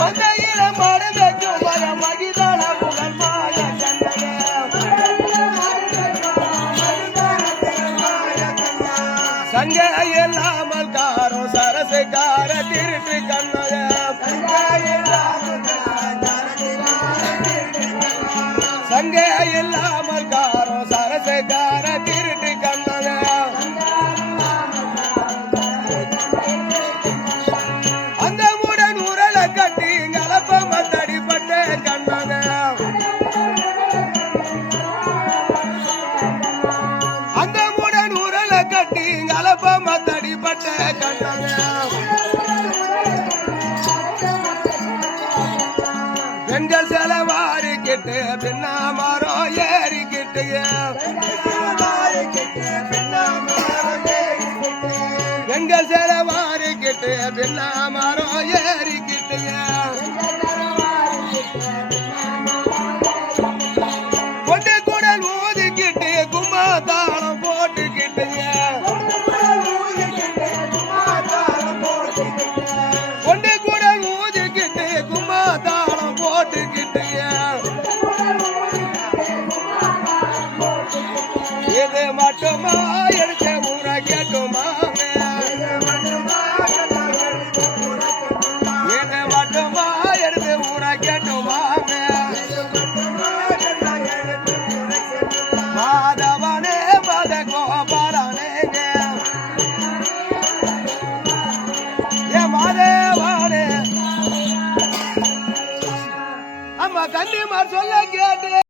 மந்தையில மாடு வைக்கும் மய மகிதான புகழ் மாய கண்ணனே சங்க இல்லாமல் காரோ சரசுக்கார திருட்டு கண்ணனே சங்க இல்லாமல் காரோ சரசுக்கார திருட்டு கண்ணனே அந்த முடன் உரலை கட்டி கலப்பம் தடிப்பட்ட கண்ணனே அந்த முடன் உரலை கட்டி கலப்பம் தடிப்பட்ட கண்ணனே பெண்கள் செலவாரிக்கிட்டு பின்னா மரம் ஏறிக்கிட்டு பெண்கள் செலவாரிக்கிட்டு பின்னா மரம் ஏறிக்கிட்டு கொண்டு குடல் ஊதிக்கிட்டு கும்மாதாளம் போட்டுக்கிட்டு கொண்டு குடல் ஊதிக்கிட்டு கும்மாதாளம் போட்டுக்கிட்டு இது மட்டுமா எடுத்த ஊரை கேட்டுமா இது மட்டுமா எடுத்து ஊரை கேட்டுமா மாதவனே மத கோபாலனே ஏ மாதவனே அம்மா கன்னிமார் சொல்ல கேட்டு